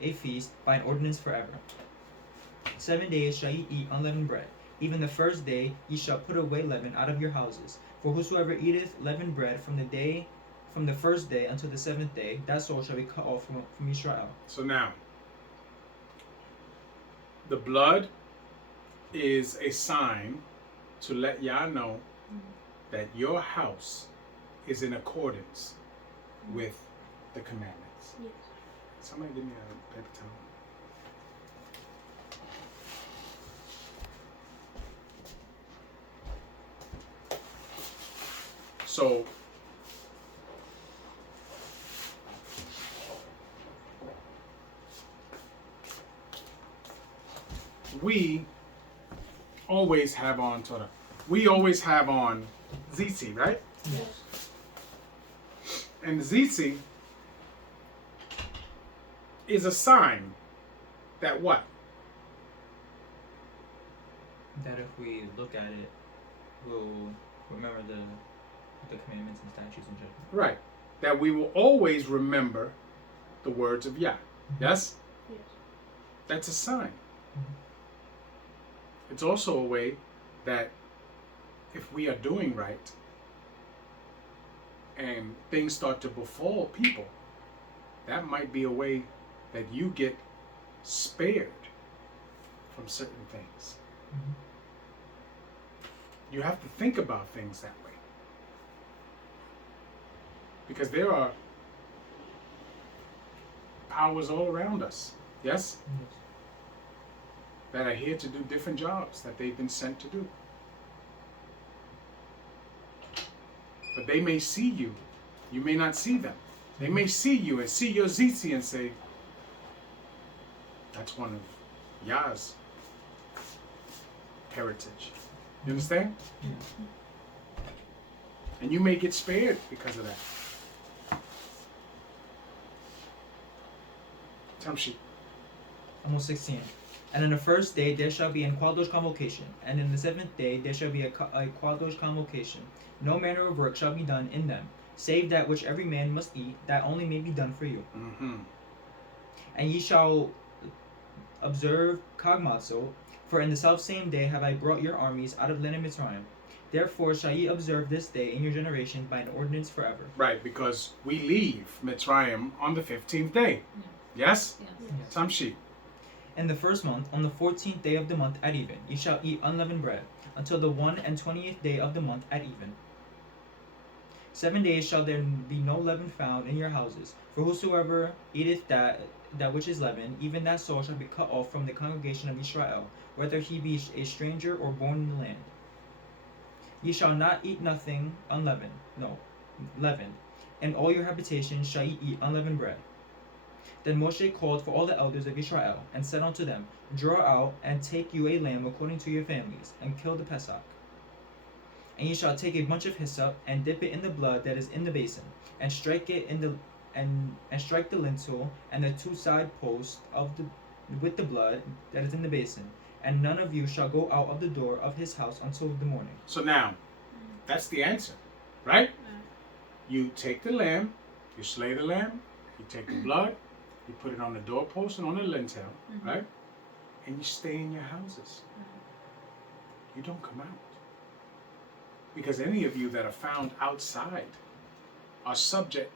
a feast by an ordinance forever. 7 days shall ye eat unleavened bread. Even the first day ye shall put away leaven out of your houses. For whosoever eateth leavened bread from the first day until the 7th day, that soul shall be cut off from Israel. So now, the blood is a sign to let Yah know that your house is in accordance with the commandments. Yes. Somebody give me a paper towel. So, we always have on Torah. We always have on Zitzi, right? Yes. And Zitzi is a sign that what? That if we look at it, we'll remember the commandments and statutes and judgments. Right. That we will always remember the words of Yah. Yes? Yes. That's a sign. It's also a way that if we are doing right and things start to befall people, that might be a way that you get spared from certain things. You have to think about things that way. Because there are powers all around us, yes? That are here to do different jobs that they've been sent to do. But they may see you. You may not see them. They may see you and see your Zitzi and say, that's one of Yah's heritage. You understand? And you may get spared because of that. Tamshi. Almost 16. And on the first day there shall be an Quadosh convocation, and in the 7th day there shall be a Quadosh convocation. No manner of work shall be done in them, save that which every man must eat, that only may be done for you. And ye shall observe Kagmatzo, for in the selfsame day have I brought your armies out of the land of Mitzrayim. Therefore shall ye observe this day in your generations by an ordinance forever. Right, because we leave Mitzrayim on the 15th day. Yes? Yes. Tamshi. In the first month, on the 14th day of the month at even, ye shall eat unleavened bread, until the 21st day of the month at even. 7 days shall there be no leaven found in your houses, for whosoever eateth that which is leavened, even that soul shall be cut off from the congregation of Israel, whether he be a stranger or born in the land. Ye shall not eat nothing leavened. In all your habitations shall ye eat unleavened bread. Then Moshe called for all the elders of Israel, and said unto them, Draw out, and take you a lamb according to your families, and kill the Pesach. And ye shall take a bunch of hyssop, and dip it in the blood that is in the basin, and strike it in the and strike the lintel and the 2 side posts with the blood that is in the basin, and none of you shall go out of the door of his house until the morning. So now, that's the answer, right? You take the lamb, you slay the lamb, you take the blood, you put it on the doorpost and on the lintel, right? And you stay in your houses. You don't come out. Because any of you that are found outside are subject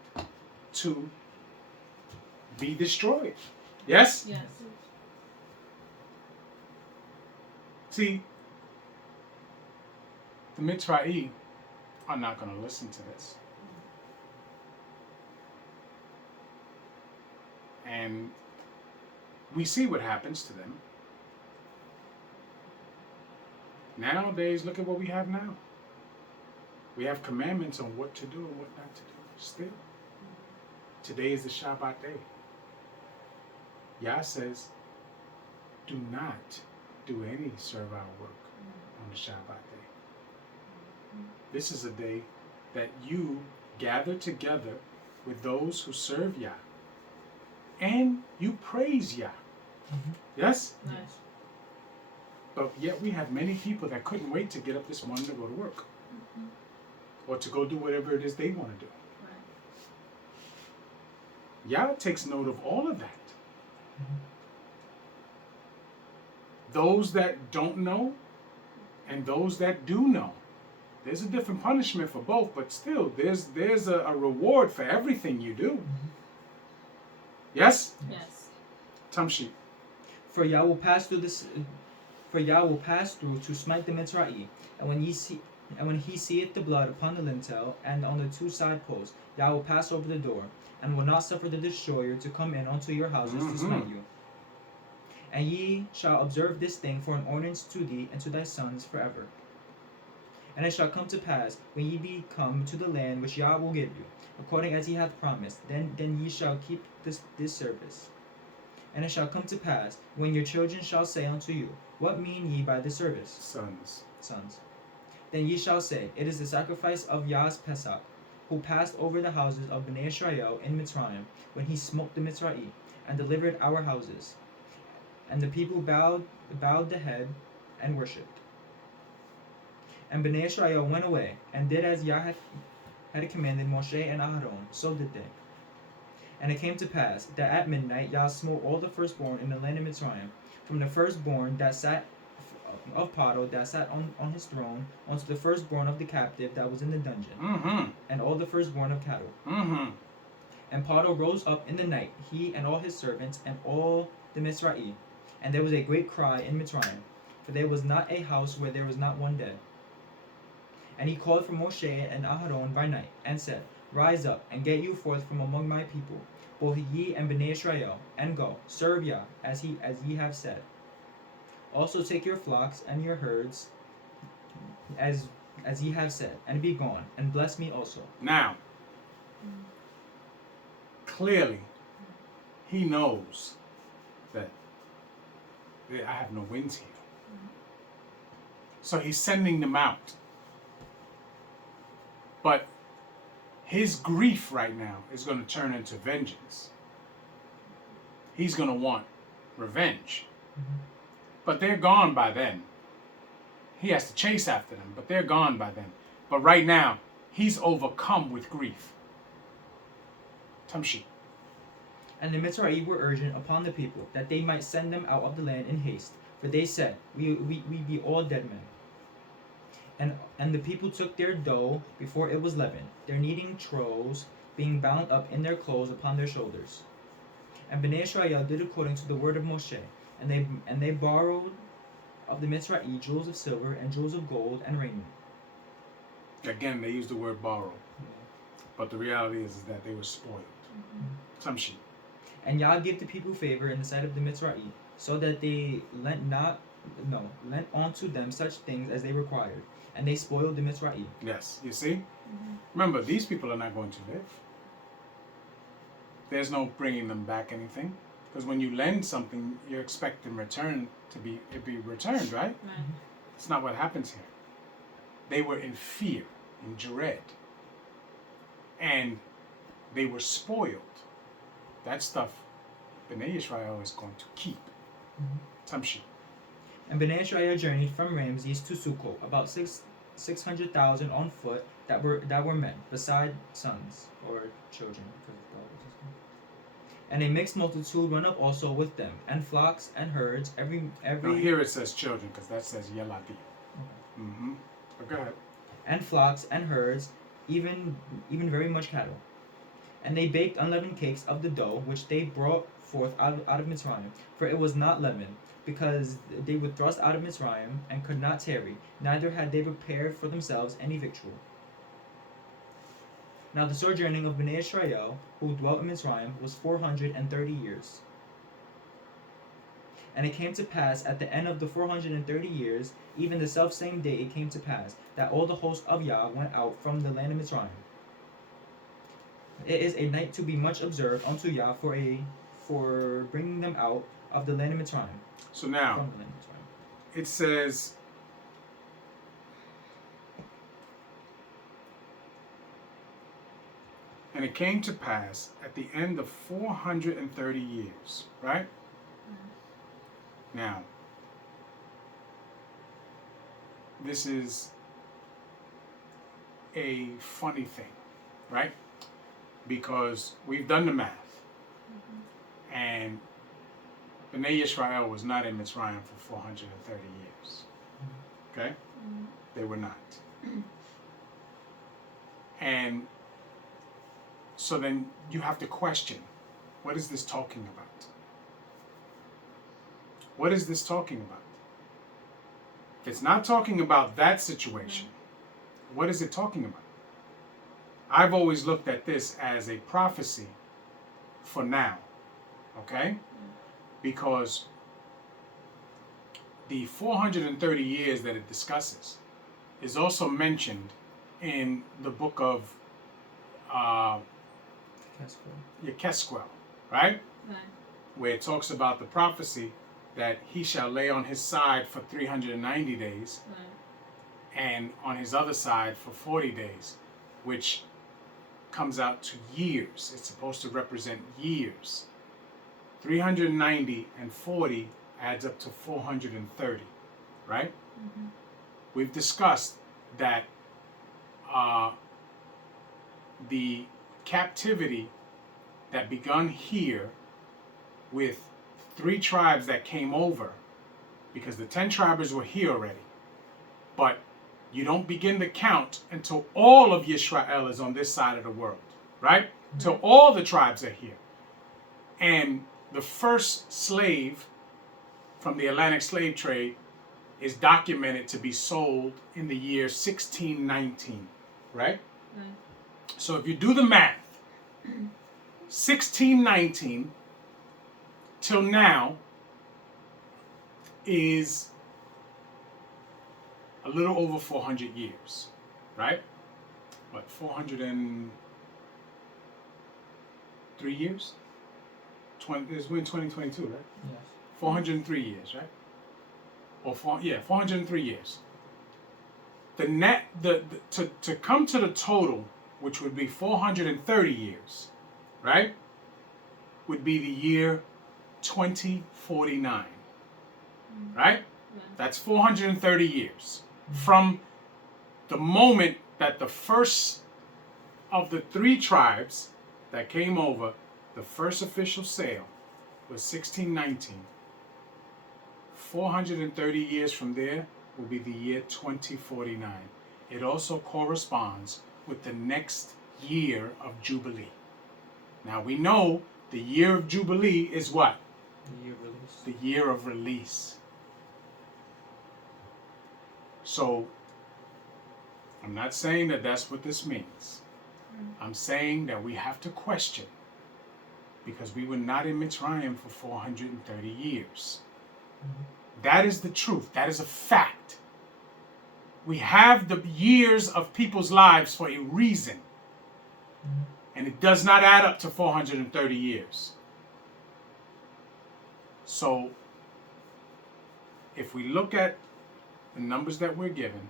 to be destroyed. Yes? Yes. See, The Mitzrayim are not going to listen to this. And we see what happens to them. Nowadays, look at what we have now. We have commandments on what to do and what not to do. Still, today is the Shabbat day. Yah says, do not do any servile work on the Shabbat day. This is a day that you gather together with those who serve Yah. And you praise Yah. Yes? Nice. But yet we have many people that couldn't wait to get up this morning to go to work. Or to go do whatever it is they want to do. Right. Yah takes note of all of that. Those that don't know and those that do know. There's a different punishment for both, but still, there's a reward for everything you do. Yes? Yes. Tamshi. For Yah will pass through to smite the Mitzrayim, and when he seeth the blood upon the lintel and on the two side posts, Yah will pass over the door, and will not suffer the destroyer to come in unto your houses to smite you. And ye shall observe this thing for an ordinance to thee and to thy sons forever. And it shall come to pass, when ye be come to the land which Yah will give you, according as he hath promised, then ye shall keep this service. And it shall come to pass, when your children shall say unto you, what mean ye by this service? Sons. Then ye shall say, it is the sacrifice of Yah's Pesach, who passed over the houses of Bnei Israel in Mitzrayim, when he smote the Mitzrayim, and delivered our houses. And the people bowed the head and worshipped. And Bnei Israel went away, and did as Yah had commanded Moshe and Aaron, so did they. And it came to pass, that at midnight Yah smote all the firstborn in the land of Mitzrayim, from the firstborn that sat of Paro that sat on his throne, unto the firstborn of the captive that was in the dungeon, and all the firstborn of cattle. And Paro rose up in the night, he and all his servants, and all the Mitzrayim. And there was a great cry in Mitzrayim, for there was not a house where there was not one dead. And he called for Moshe and Aharon by night, and said, rise up, and get you forth from among my people, both ye and Bnei Israel, and go, serve Yah, as ye have said. Also take your flocks and your herds, as ye have said, and be gone, and bless me also. Now, clearly, he knows that I have no winds here. So he's sending them out. But his grief right now is going to turn into vengeance. He's going to want revenge. But they're gone by then. He has to chase after them, but they're gone by then. But right now, he's overcome with grief. Tamshi. And the Mitzrayim were urgent upon the people, that they might send them out of the land in haste. For they said, we be all dead men. And the people took their dough before it was leavened, their kneading troughs being bound up in their clothes upon their shoulders. And Bnei Israel did according to the word of Moshe, and they borrowed of the Mitzrayim jewels of silver and jewels of gold and raiment. Again, they use the word borrow. But the reality is that they were spoiled. Tamshi. And Yah gave the people favor in the sight of the Mitzrayim, so that they lent unto them such things as they required, and they spoiled the Mitzrayim. Yes, you see? Remember, these people are not going to live. There's no bringing them back anything. Because when you lend something, you're expecting return it be returned, right? It's not what happens here. They were in fear, in dread. And they were spoiled. That stuff, Bnei Israel is going to keep. Tamshi. And Bnei Israel journeyed from Ramses to Sukkot, about 600,000 on foot that were men, beside sons or children. And a mixed multitude went up also with them, and flocks and herds, every. Now here it says children, because that says Yeladim. But go ahead. And flocks and herds, even very much cattle. And they baked unleavened cakes of the dough which they brought forth out of Mitzrayim, for it was not leavened, because they were thrust out of Mitzrayim and could not tarry, neither had they prepared for themselves any victual. Now the sojourning of Bnei Israel, who dwelt in Mitzrayim, was 430 years. And it came to pass at the end of the 430 years, even the selfsame day it came to pass, that all the host of Yah went out from the land of Mitzrayim. It is a night to be much observed unto Yah for bringing them out of the land of Mitzrayim. So now, From the land of Mitzrayim. it says, and it came to pass at the end of 430 years, right? Now, this is a funny thing, right? Because we've done the math, and Bnei Yisrael was not in Mitzrayim for 430 years. Okay? They were not. And so then you have to question, what is this talking about? What is this talking about? If it's not talking about that situation, what is it talking about? I've always looked at this as a prophecy for now, okay? Because the 430 years that it discusses is also mentioned in the book of Yechezkel, right? Where it talks about the prophecy that he shall lay on his side for 390 days and on his other side for 40 days, which comes out to years. It's supposed to represent years. 390 and 40 adds up to 430, right? We've discussed that the captivity that begun here with 3 tribes that came over, because the 10 tribers were here already, but you don't begin to count until all of Yisrael is on this side of the world, right? Till all the tribes are here. And the first slave from the Atlantic slave trade is documented to be sold in the year 1619, right? So if you do the math, 1619 till now is a little over 400 years, right? What, 403 years? We're in 2022, right? Yes. 403 years, right? Or 403 years. To come to the total, which would be 430 years, right? Would be the year 2049, right? That's 430 years from the moment that the first of the 3 tribes that came over, the first official sale was 1619. 430 years from there will be the year 2049. It also corresponds with the next year of Jubilee. Now we know the year of Jubilee is what? The year of release. The year of release. So, I'm not saying that that's what this means. I'm saying that we have to question, because we were not in Mitzrayim for 430 years. That is the truth. That is a fact. We have the years of people's lives for a reason. And it does not add up to 430 years. So, if we look at the numbers that we're given,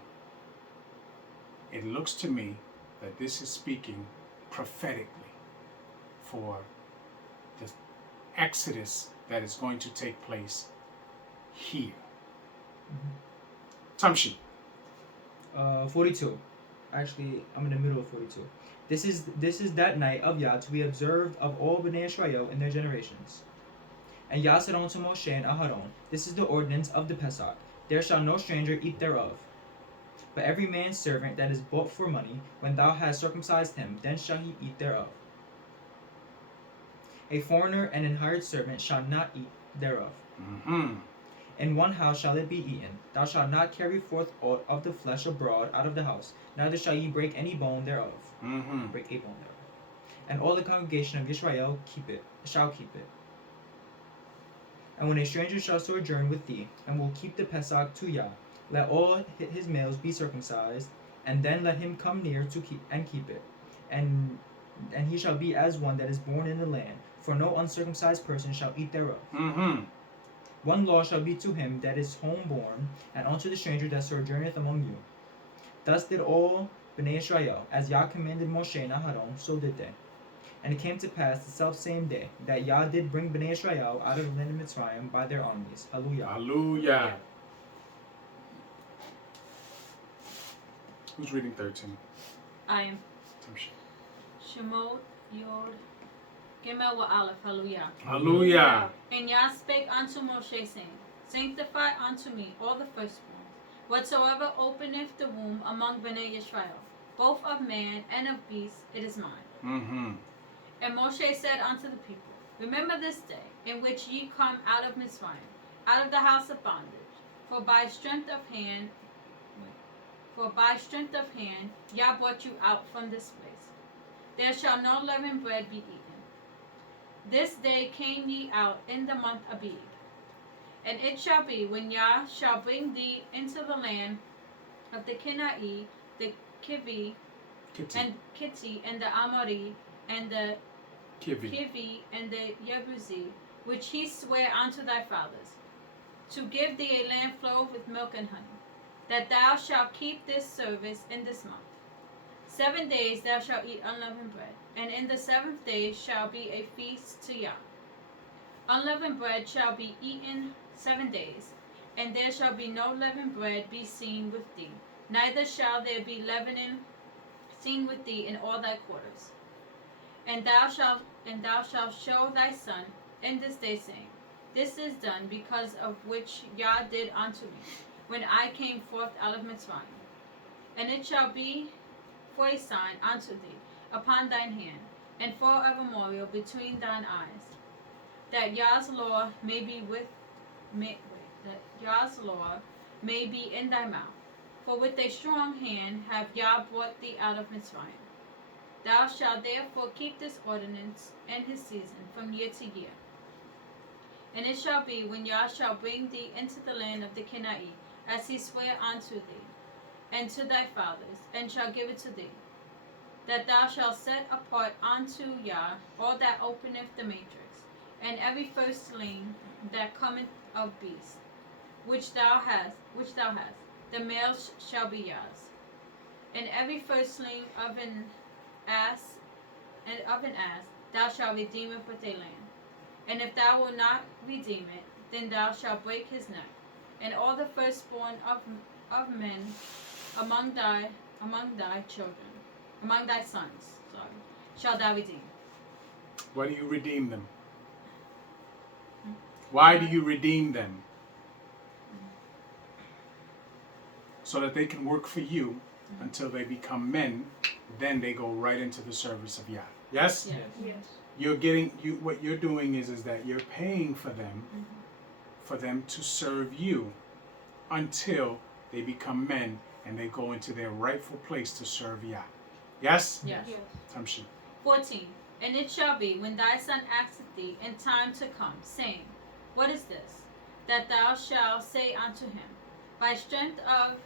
it looks to me that this is speaking prophetically for the exodus that is going to take place here. Tamshi. 42. Actually, I'm in the middle of 42. This is that night of Yah to be observed of all Bnei Israel in their generations. And Yah said unto Moshe and Aharon, this is the ordinance of the Pesach. There shall no stranger eat thereof. But every man's servant that is bought for money, when thou hast circumcised him, then shall he eat thereof. A foreigner and an hired servant shall not eat thereof. Mm-hmm. In one house shall it be eaten. Thou shalt not carry forth aught of the flesh abroad out of the house, neither shall ye break any bone thereof. Mm-hmm. Break a bone thereof. And all the congregation of Israel shall keep it. And when a stranger shall sojourn with thee, and will keep the Pesach to Yah, let all his males be circumcised, and then let him come near to keep it. And he shall be as one that is born in the land, for no uncircumcised person shall eat thereof. Mm-hmm. One law shall be to him that is homeborn, and unto the stranger that sojourneth among you. Thus did all Bnei Israel, as Yah commanded Moshe and Aharon, so did they. And it came to pass the selfsame day that Yah did bring Bnei Israel out of the land of Mitzrayim by their armies. Hallelujah. Hallelujah. Who's reading 13? I am. Tamshi. Shemot Yod Gimel wa Aleph. Hallelujah. Hallelujah. And Yah spake unto Moshe, saying, Sanctify unto me all the firstborn, whatsoever openeth the womb among Bnei Israel, both of man and of beast, it is mine. Mm-hmm. And Moshe said unto the people, Remember this day, in which ye come out of Mitzrayim, out of the house of bondage, for by strength of hand, Yah brought you out from this place. There shall no leavened bread be eaten. This day came ye out in the month Abib. And it shall be, when Yah shall bring thee into the land of the Kenai, the Kivi, and Kitti, and the Amori, and the Kivi, and the Yebusi, which he sware unto thy fathers, to give thee a land flowed with milk and honey, that thou shalt keep this service in this month. 7 days thou shalt eat unleavened bread, and in the 7th day shall be a feast to Yah. Unleavened bread shall be eaten 7 days, and there shall be no leavened bread be seen with thee, neither shall there be leavening seen with thee in all thy quarters. And thou shalt show thy son in this day, saying, This is done because of which Yah did unto me, when I came forth out of Mitzrayim. And it shall be for a sign unto thee upon thine hand, and for a memorial between thine eyes, that Yah's law may be in thy mouth. For with a strong hand have Yah brought thee out of Mitzrayim. Thou shalt therefore keep this ordinance and his season from year to year. And it shall be, when Yah shall bring thee into the land of the Kenai, as he sware unto thee, and to thy fathers, and shall give it to thee, that thou shalt set apart unto Yah all that openeth the matrix, and every firstling that cometh of beast, which thou hast, the males shall be Yah's. And every firstling of an ass, thou shalt redeem it with a lamb. And if thou wilt not redeem it, then thou shalt break his neck. And all the firstborn of men among thy sons, shall thou redeem. Why do you redeem them? Why do you redeem them? So that they can work for you until they become men. Then they go right into the service of Yah. Yes? Yes. What you're doing is that you're paying for them, for them to serve you until they become men and they go into their rightful place to serve Yah. Yes? Yes. Tamshi. 14. And it shall be, when thy son asketh thee in time to come, saying, What is this? That thou shalt say unto him, By strength of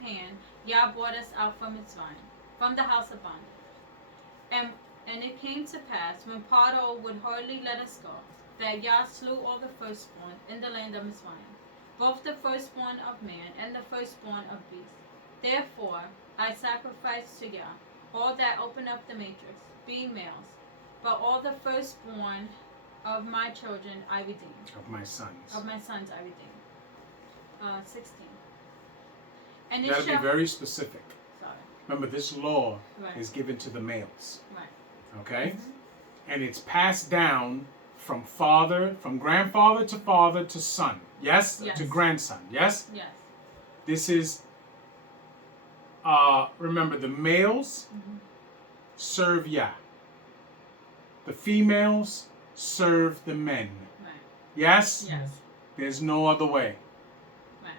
hand, Yah brought us out from Mitzrayim, from the house of bondage. And it came to pass, when Paro would hardly let us go, that Yah slew all the firstborn in the land of Mitzrayim, both the firstborn of man and the firstborn of beast. Therefore I sacrificed to Yah all that open up the matrix, being males, but all the firstborn of my children I redeemed. Of my sons. Of my sons I redeemed. 16. And You it gotta be shall... very specific. Sorry. Remember, this law Right. is given to the males. Right. Okay? And it's passed down from grandfather to son. Yes? Yes. To grandson. Yes? Yes. This is, remember, the males serve Yah. The females serve the men. Right. Yes? Yes. There's no other way. Right.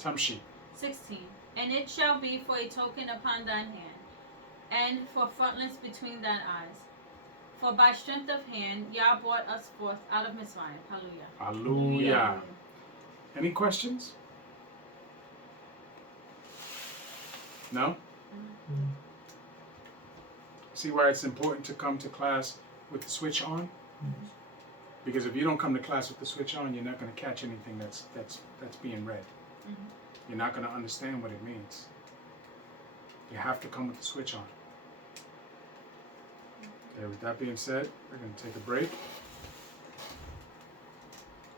Tamshi. 16. And it shall be for a token upon thine hand, and for frontlets between thine eyes. For by strength of hand Yah brought us forth out of Mitzrayim. Hallelujah. Hallelujah. Any questions? No? See why it's important to come to class with the switch on? Because if you don't come to class with the switch on, you're not going to catch anything that's being read. You're not going to understand what it means. You have to come with the switch on. Okay, with that being said, we're going to take a break.